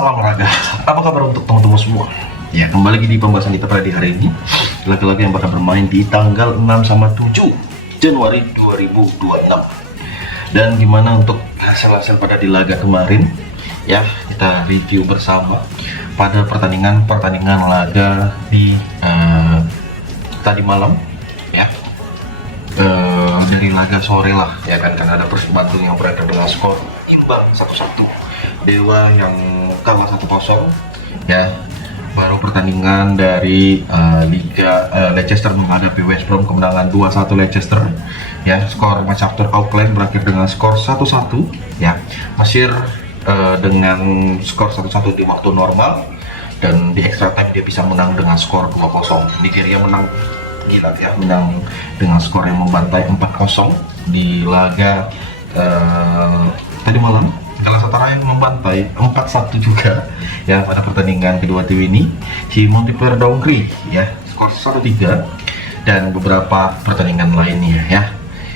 Salam olahraga. Apa kabar untuk teman-teman semua? Ya, kembali lagi di pembahasan kita pada di hari ini. Laga-laga yang bakal bermain di tanggal 6 sama 7 Januari 2026. Dan gimana untuk hasil-hasil pada di laga kemarin? Ya, kita review bersama pada pertandingan laga di tadi malam, ya. Dari laga sore lah, ya kan, karena ada Persib Bandung yang berakhir dengan skor imbang 1-1. Dewa yang kalah 1-0, ya. Baru pertandingan dari Leicester menghadapi West Brom, kemenangan 2-1 Leicester, ya. Skor match after Auckland berakhir dengan skor 1-1, ya. Mesir dengan skor 1-1 di waktu normal, dan di extra time dia bisa menang dengan skor 2-0. Nigeria menang gila, ya, menang dengan skor yang membantai 4-0 di laga tadi malam. Galatasaray yang membantai 4-1 juga, ya, pada pertandingan kedua tim ini. Si Montevideo downgrade, ya, skor 1-3, dan beberapa pertandingan lainnya, ya.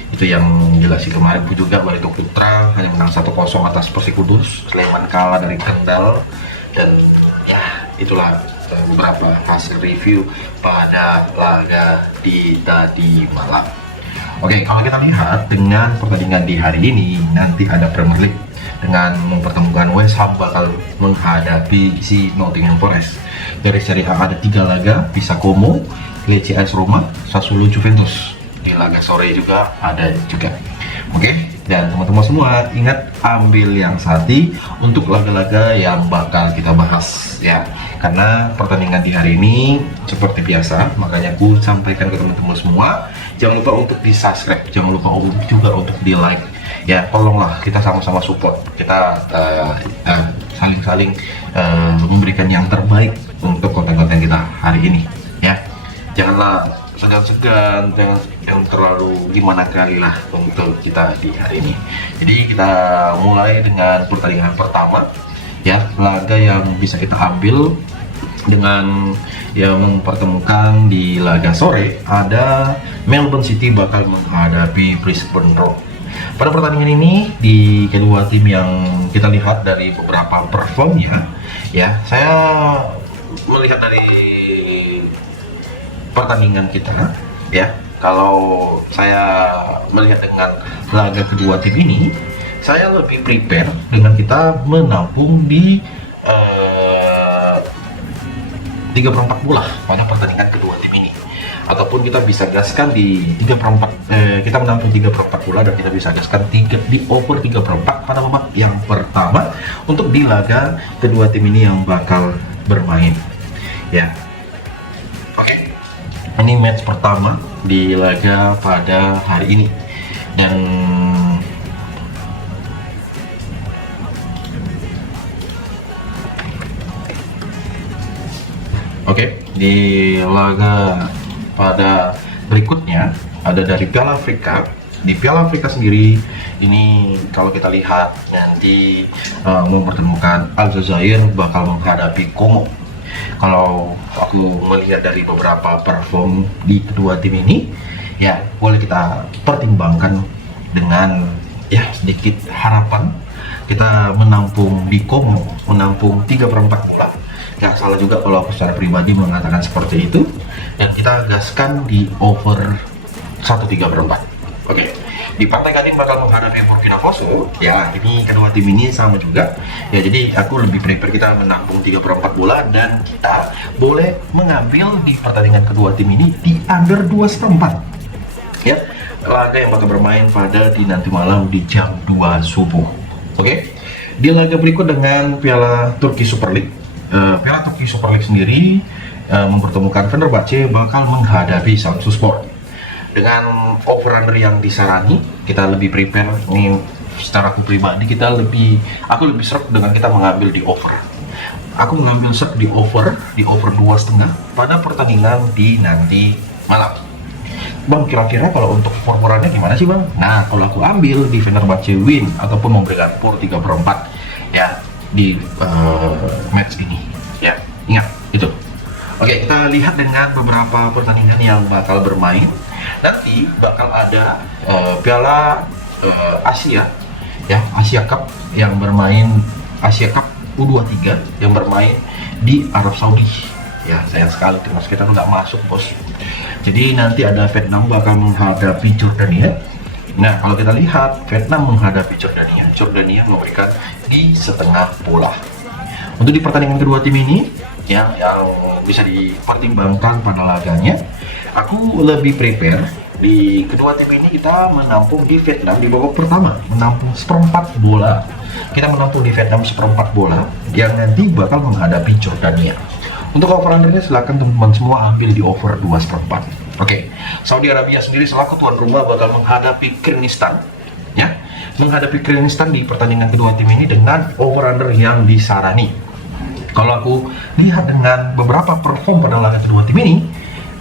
Itu yang jelas sih. Kemarin juga Barito Putra hanya menang 1-0 atas Persikudus. Sleman kalah dari Kendal, dan ya itulah beberapa hasil review pada laga di tadi malam. Oke, kalau kita lihat dengan pertandingan di hari ini, nanti ada Premier League dengan mempertemukan West Ham bakal menghadapi si Nottingham Forest. Dari Serie A ada 3 laga, Pisa Como, Lecce AS Roma, Sassuolo Juventus. Di laga sore juga ada juga. Oke, dan teman-teman semua ingat ambil yang sati untuk laga-laga yang bakal kita bahas, ya. Karena pertandingan di hari ini seperti biasa, makanya aku sampaikan ke teman-teman semua, jangan lupa untuk di subscribe, jangan lupa juga untuk di like, ya. Tolonglah kita sama-sama support, kita saling-saling memberikan yang terbaik untuk konten-konten kita hari ini, ya. Janganlah segan-segan, jangan terlalu gimana kali lah untuk kita di hari ini. Jadi kita mulai dengan pertandingan pertama, ya, laga yang bisa kita ambil dengan yang mempertemukan di laga sore. Ada Melbourne City bakal menghadapi Brisbane Roar. Pada pertandingan ini, di kedua tim yang kita lihat dari beberapa performnya, ya, saya melihat dari pertandingan kita, ya, kalau saya melihat dengan laga kedua tim ini, saya lebih prepare dengan kita menampung di 3/4 bola pada pertandingan kedua tim ini, ataupun kita bisa gaskan di 3/4, kita menampung 3/4 bola dan kita bisa gaskan di over 3/4 pada babak yang pertama untuk di laga kedua tim ini yang bakal bermain, ya. Oke, ini match pertama di laga pada hari ini, dan oke, di laga pada berikutnya ada dari Piala Afrika. Di Piala Afrika sendiri ini kalau kita lihat nanti mempertemukan Aljazair bakal menghadapi Kongo. Kalau aku melihat dari beberapa perform di kedua tim ini, ya, boleh kita pertimbangkan dengan, ya, sedikit harapan kita menampung di Kongo, menampung 3/4 bola. Gak salah juga kalau aku secara pribadi mengatakan seperti itu, dan kita gaskan di over 1/3/4. Oke, di Pantai Gading bakal menghadapi Burkina Faso, ya. Ini kedua tim ini sama juga, ya. Jadi aku lebih prefer kita menampung 3/4 bola, dan kita boleh mengambil di pertandingan kedua tim ini di under 2,4, ya. Laga yang bakal bermain pada di nanti malam di jam 2 subuh. Oke, di laga berikut dengan Piala Turki Super League. Piala Turki Super League sendiri mempertemukan Fenerbahce bakal menghadapi Samsunspor. Dengan over-under yang disarani, kita lebih prepare ini secara aku pribadi, aku lebih serap dengan kita mengambil di over. Aku mengambil serap di over 2,5 pada pertandingan di nanti malam. Bang, kira-kira kalau untuk formulannya gimana sih, Bang? Nah, kalau aku ambil di Fenerbahce win ataupun memberikan for 3/4, ya, di match ini, ya, ingat itu. Oke, kita lihat dengan beberapa pertandingan yang bakal bermain. Nanti bakal ada Piala Asia, ya, Asia Cup yang bermain Asia Cup U23 yang bermain di Arab Saudi. Ya sayang sekali timnas kita nggak masuk bos. Jadi nanti ada Vietnam bakal menghadapi Jordania. Nah kalau kita lihat Vietnam menghadapi Jordania, Jordania memberikan di setengah bola. Untuk di pertandingan kedua tim ini yang bisa dipertimbangkan pada laganya, aku lebih prepare di kedua tim ini kita menampung di Vietnam di babak pertama, menampung seperempat bola. Kita menampung di Vietnam seperempat bola yang nanti bakal menghadapi Jordania. Untuk over undernya silakan teman-teman semua ambil di over 2/4. Oke, Saudi Arabia sendiri selaku tuan rumah bakal menghadapi Kyrgyzstan, ya, menghadapi Kyrgyzstan di pertandingan kedua tim ini dengan over under yang disarani. Kalau aku lihat dengan beberapa perform pada laga kedua tim ini,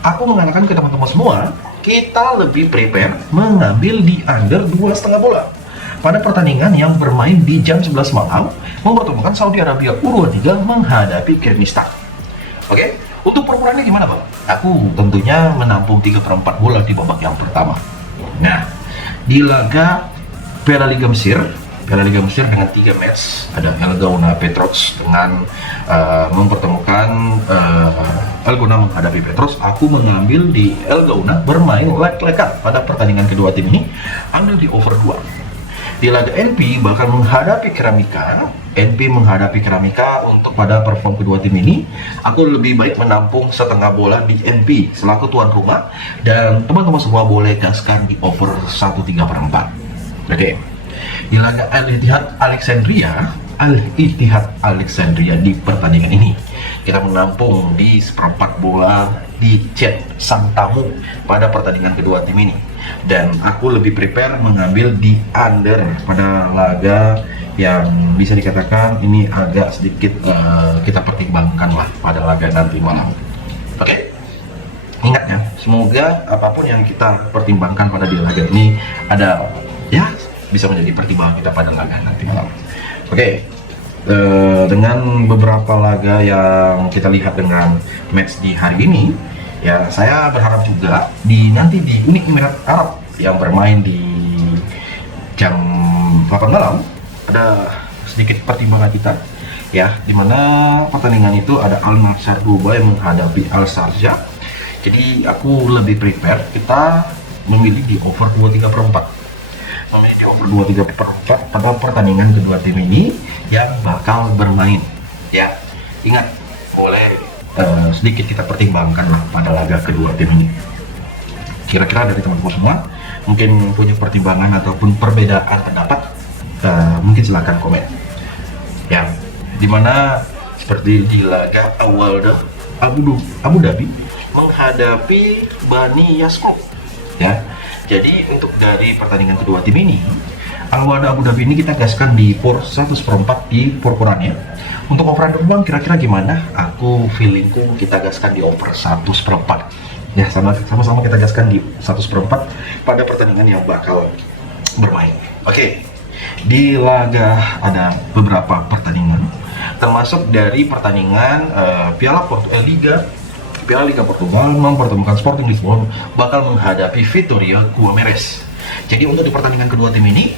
aku mengatakan ke teman-teman semua, kita lebih prepare mengambil di under 2,5 bola pada pertandingan yang bermain di jam 11 malam mempertemukan Saudi Arabia U23 menghadapi Kyrgyzstan. Oke, untuk perputarannya gimana bang? Aku tentunya menampung 3/4 bola di babak yang pertama. Nah, di laga Piala Liga Mesir dengan 3 match, ada El Gauna Petros dengan mempertemukan El Gauna menghadapi Petros. Aku mengambil di El Gauna bermain lek-lekan pada pertandingan kedua tim ini, ambil di over 2. Di laga NP bakal menghadapi Keramika. Untuk pada perform kedua tim ini, aku lebih baik menampung setengah bola di NP selaku tuan rumah, dan teman-teman semua boleh gaskan di over 1/3/4. Oke. Di laga Al-Ittihad Alexandria di pertandingan ini, kita menampung di seperempat bola di Jet sang tamu pada pertandingan kedua tim ini, dan aku lebih prepare mengambil di under pada laga yang bisa dikatakan ini agak sedikit kita pertimbangkan lah pada laga nanti malam. Oke, ingat ya, semoga apapun yang kita pertimbangkan pada di laga ini ada ya bisa menjadi pertimbangan kita pada laga nanti malam. Oke, dengan beberapa laga yang kita lihat dengan match di hari ini, ya saya berharap juga nanti di Uni Emirat Arab yang bermain di jam 8 malam ada sedikit pertimbangan kita, ya, dimana pertandingan itu ada Al Nassr Dubai menghadapi Al Sharjah. Jadi aku lebih prepare kita memilih di over 2/3/4. Memilih di over 2/3/4 pada pertandingan kedua tim ini yang bakal bermain. Ya, ingat, boleh sedikit kita pertimbangkan lah pada laga kedua tim ini. Kira-kira dari teman-teman semua mungkin punya pertimbangan ataupun perbedaan pendapat, mungkin silahkan komen. Ya, dimana seperti di laga awal Abu Dhabi menghadapi Bani Yasmuk, ya. Jadi untuk dari pertandingan kedua tim ini, Al-Wahda Abu Dhabi ini kita gaskan di por 1/4 di perkurannya. Untuk over under bang, kira-kira gimana? Aku feelingku kita gaskan di over 1/4. Ya, sama-sama kita gaskan di 1/4 pada pertandingan yang bakal bermain. Oke, di laga ada beberapa pertandingan, termasuk dari pertandingan Piala Liga Portugal mempertemukan Sporting Lisbon bakal menghadapi Vitória Guimarães. Jadi untuk di pertandingan kedua tim ini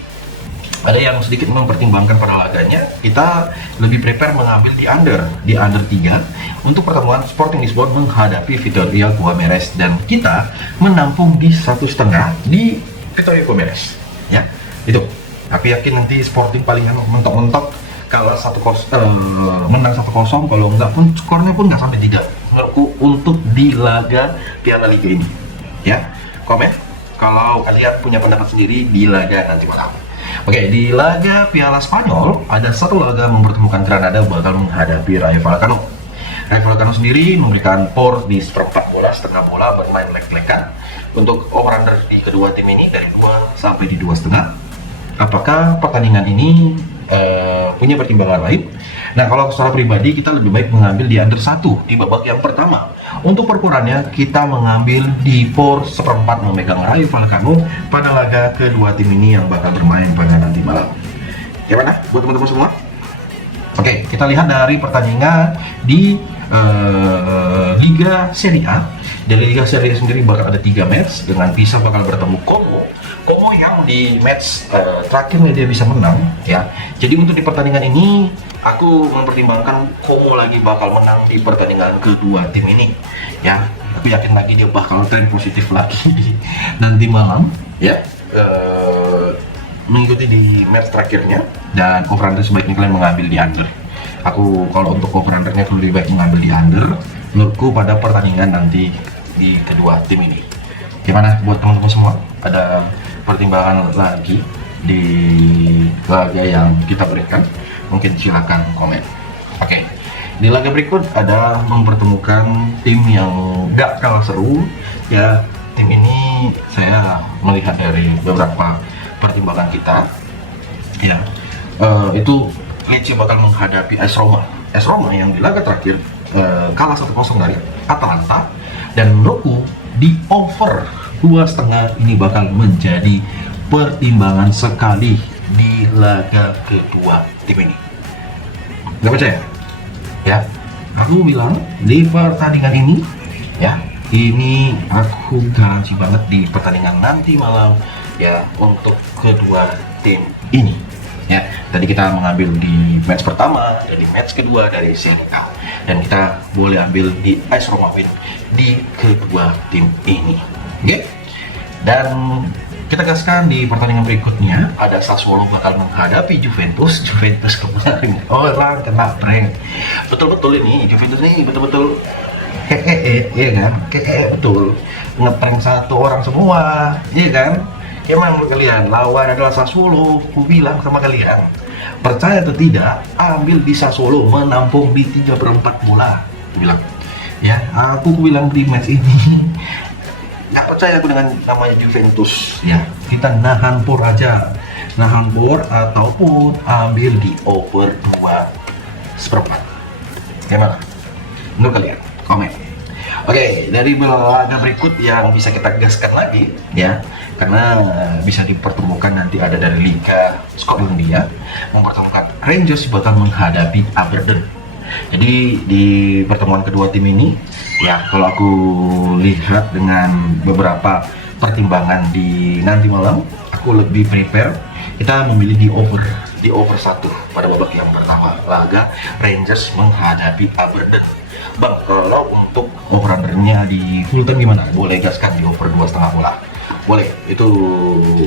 ada yang sedikit mempertimbangkan pada laganya, kita lebih prepare mengambil di under 3 untuk pertemuan Sporting Lisbon menghadapi Vitória Guimarães, dan kita menampung di 1,5 di Vitória Guimarães. Ya, itu. Tapi yakin nanti Sporting palingan mentok-mentok kalah menang 1-0, kalau enggak pun skornya pun nggak sampai 3 menurutku untuk di laga Piala Liga ini. Ya, komen kalau kalian punya pendapat sendiri di laga nanti malam. Oke, di laga Piala Spanyol ada satu laga mempertemukan Granada bakal menghadapi Rayo Vallecano. Rayo Vallecano sendiri memberikan por di seperempat bola, setengah bola, bermain lek-lekan. Untuk over under di kedua tim ini dari 2 sampai di 2,5. Apakah pertandingan ini punya pertimbangan lain? Nah, kalau secara pribadi kita lebih baik mengambil di under 1 di babak yang pertama. Untuk perkurannya kita mengambil di por 1/4 memegang Rayo Vallecano pada laga kedua tim ini yang bakal bermain pada nanti malam. Gimana buat teman-teman semua? Oke, kita lihat dari pertandingan di Liga Serie A. Dari Liga Serie A sendiri bakal ada 3 match, dengan Pisa bakal bertemu Como Como yang di match terakhir nih dia bisa menang ya. Jadi untuk di pertandingan ini aku mempertimbangkan Como lagi bakal menang di pertandingan kedua tim ini ya. Aku yakin lagi dia bakal tren positif lagi nanti malam ya, mengikuti di match terakhirnya. Dan over-under sebaiknya kalian mengambil di under. Aku kalau untuk over-undernya lebih baik mengambil di under menurutku pada pertandingan nanti di kedua tim ini. Gimana buat teman-teman semua? Ada pertimbangan lagi di laga yang kita berikan? Mungkin silakan komen. Oke, di laga berikut ada mempertemukan tim yang gak kalah seru ya. Tim ini saya melihat dari beberapa pertimbangan kita ya, itu Lecce bakal menghadapi AS Roma. AS Roma yang di laga terakhir kalah 1-0 dari Atalanta, dan menurutku di over 2,5 ini bakal menjadi pertimbangan sekali di laga kedua tim ini. Gak percaya? Ya, aku bilang di pertandingan ini ya, ini aku garansi banget di pertandingan nanti malam ya untuk kedua tim ini ya. Tadi kita mengambil di match pertama, jadi match kedua dari Serie A, dan kita boleh ambil di AS Roma win di kedua tim ini. Oke, dan kita gaskan di pertandingan berikutnya ada Sassuolo bakal menghadapi Juventus. Juventus kemarin orang kena prank betul-betul ini. Juventus ini betul-betul iya kan, betul ngeprank satu orang semua, iya kan. Emang kalian lawan adalah Sassuolo, aku bilang sama kalian, percaya atau tidak, ambil di Sassuolo menampung di 3/4 bola, aku bilang ya. Aku bilang di match ini nggak percaya aku dengan namanya Juventus ya. Kita nahan por aja, nahan por ataupun ambil di over 2/4. Gimana menurut kalian? Komen. Oke, dari laga berikut yang bisa kita gaskan lagi ya, karena bisa dipertemukan nanti ada dari Liga Skotlandia mempertemukan Rangers bakal menghadapi Aberdeen. Jadi di pertemuan kedua tim ini ya, kalau aku lihat dengan beberapa pertimbangan di nanti malam, aku lebih prepare kita memilih di over 1 pada babak yang pertama laga Rangers menghadapi Aberdeen. Bang, kalau untuk over-undernya di full time gimana? Boleh gaskan di over 2,5 bola. Boleh, itu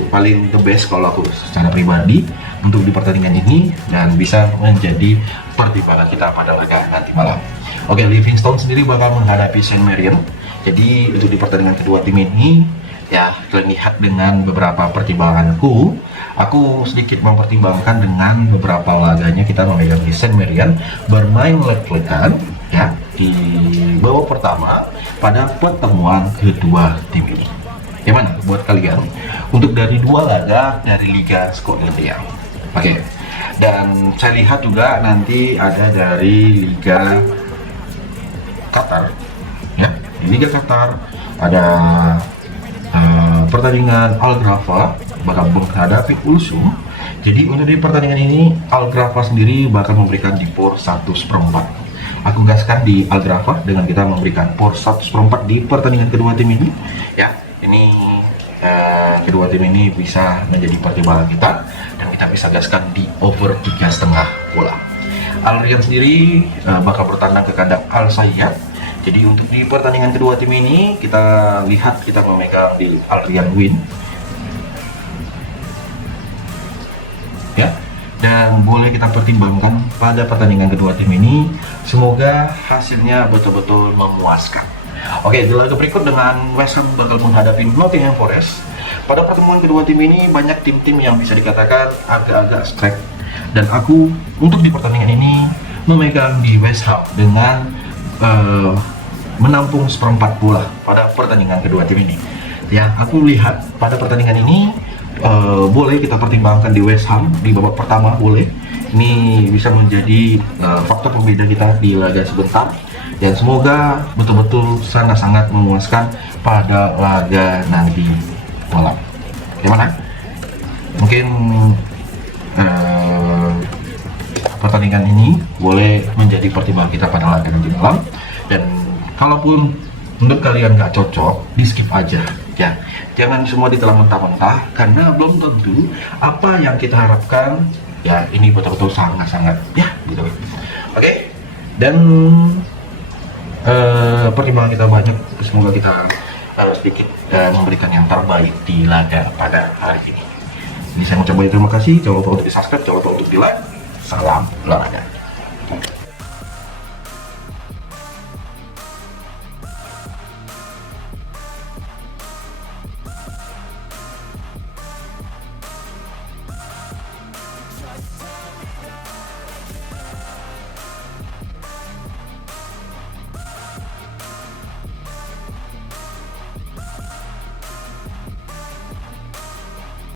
paling the best kalau aku secara pribadi untuk di pertandingan ini, dan bisa menjadi pertimbangan kita pada laga nanti malam. Oke, Livingston sendiri bakal menghadapi Saint Mirren. Jadi untuk di pertandingan kedua tim ini ya, terlihat dengan beberapa pertimbanganku, aku sedikit mempertimbangkan dengan beberapa laganya kita memegang di Saint Mirren bermain leg-legan ya di babak pertama pada pertemuan kedua tim ini. Gimana buat kalian untuk dari dua laga dari Liga Skotlandia? Oke, dan saya lihat juga nanti ada dari Liga Qatar ya. Di Liga Qatar ada pertandingan Al Gharafa bakal menghadapi Ulsum. Jadi untuk di pertandingan ini Al Gharafa sendiri bakal memberikan di por 1/4. Aku gaskan di Al Gharafa dengan kita memberikan por 1/4 di pertandingan kedua tim ini ya. Ini kedua tim ini bisa menjadi pertimbangan kita, dan kita bisa gaskan di over 3,5 bola. Al Riyad sendiri bakal bertandang ke kandang Al Sayyad. Jadi untuk di pertandingan kedua tim ini kita lihat kita memegang di Al Riyad win ya, dan boleh kita pertimbangkan pada pertandingan kedua tim ini. Semoga hasilnya betul-betul memuaskan. Oke, di laga berikut dengan West Ham bakal menghadapi Nottingham Forest. Pada pertemuan kedua tim ini banyak tim-tim yang bisa dikatakan agak-agak strike, dan aku untuk di pertandingan ini memegang di West Ham dengan menampung 1/4 bola pada pertandingan kedua tim ini ya. Aku lihat pada pertandingan ini boleh kita pertimbangkan di West Ham di babak pertama, boleh. Ini bisa menjadi faktor pembeda kita di laga sebentar, dan semoga betul-betul sangat-sangat memuaskan pada laga nanti malam. Gimana? Mungkin pertandingan ini boleh menjadi pertimbangan kita pada laga nanti malam, dan kalaupun menurut kalian nggak cocok, di skip aja Ya, jangan semua ditelan mentah-mentah karena belum tentu apa yang kita harapkan ya ini betul-betul sangat-sangat ya gitu. Oke. Dan pertimbangan kita banyak, semoga kita sedikit memberikan yang terbaik di laga pada hari ini. Ini saya mau coba terima kasih, jangan lupa untuk di subscribe, jangan lupa untuk di like. Salam olahraga.